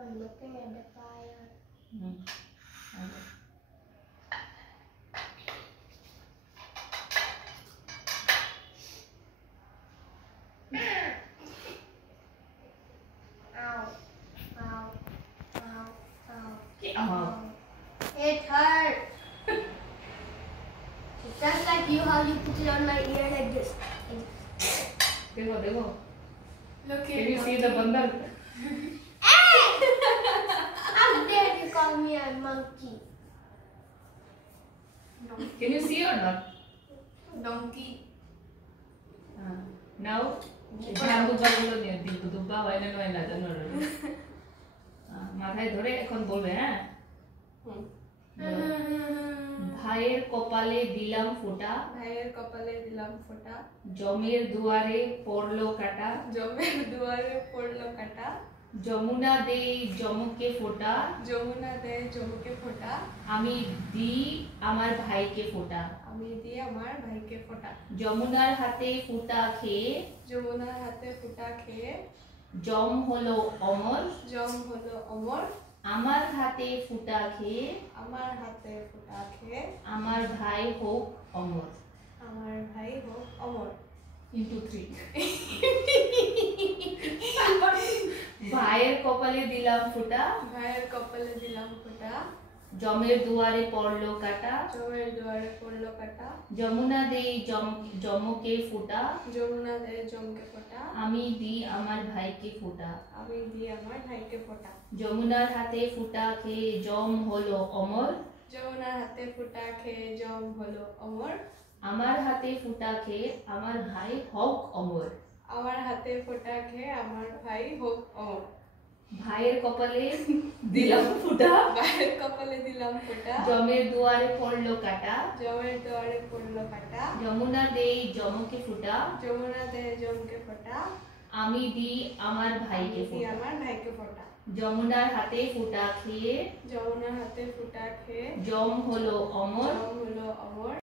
I'm looking at the fire. Okay. Ow. Ow. Ow. Ow. Oh. It hurts. It's just like you, how you put it on my ear like this. देखो Look Can you see the bundle? Hey! How dare you call me a monkey? Can you see or not? Donkey. Now ধান দুব্বাগুলো নিয়ে দিব দুব্বা হয় না নয় না জানো মাথায় ধরে এখন বলবে হ্যাঁ ভাইয়ের কপালে দিলাম ফোঁটা ভাইয়ের কপালে দিলাম ফোঁটা জমের দুয়ারে পড়লো কাটা জমের দুয়ারে পড়লো কাটা যমুনা দেই জমকে ফোঁটা যমুনা দেয় জমকে ফোঁটা আমি দিই আমার ভাইকে ফোঁটা আমি দিই আমার ভাইকে ফোঁটা যমুনার হাতে ফোঁটা খেয়ে যমুনার হাতে ফোঁটা খেয়ে জম হলো অমর জম হলো অমর আমার হাতে ফোঁটা খেয়ে আমার হাতে ফোঁটা খেয়ে আমার ভাই হোক অমর আমার ভাই হোক অমর into 3 ভাইয়ের কপালে দিলাম ফোঁটা ভাইয়ের কপালে দিলাম ফোঁটা জমের দুয়ারে পড়লো কাটা জমের দুয়ারে পড়লো কাটা যমুনা দেই জমকে ফোঁটা যমুনা দেয় জমকে ফোঁটা আমি দিই আমার ভাইকে ফোঁটা আমি দিই আমার ভাইকে ফোঁটা যমুনার হাতে ফোঁটা খেয়ে জম হলো অমর যমুনার হাতে ফোঁটা খেয়ে জম হলো অমর আমার হাতে ফোঁটা খেয়ে আমার ভাই হোক অমর আমার হাতে ফোঁটা খেয়ে আমার ভাই হোক অমর ভাইয়ের কপালে দিলাম ফোঁটা ভাইয়ের কপালে দিলাম ফোঁটা জমের দুয়ারে পড়লো কাটা জমের দুয়ারে পড়লো কাটা যমুনা দেই জমকে ফোঁটা যমুনা দেয় জমকে ফোঁটা আমি দিই আমার ভাইকে দিই ফোঁটা আমার ভাইকে ফোঁটা যমুনার হাতে ফোঁটা খেয়ে যমুনার হাতে ফোঁটা খেয়ে জম হলো অমর জম হলো অমর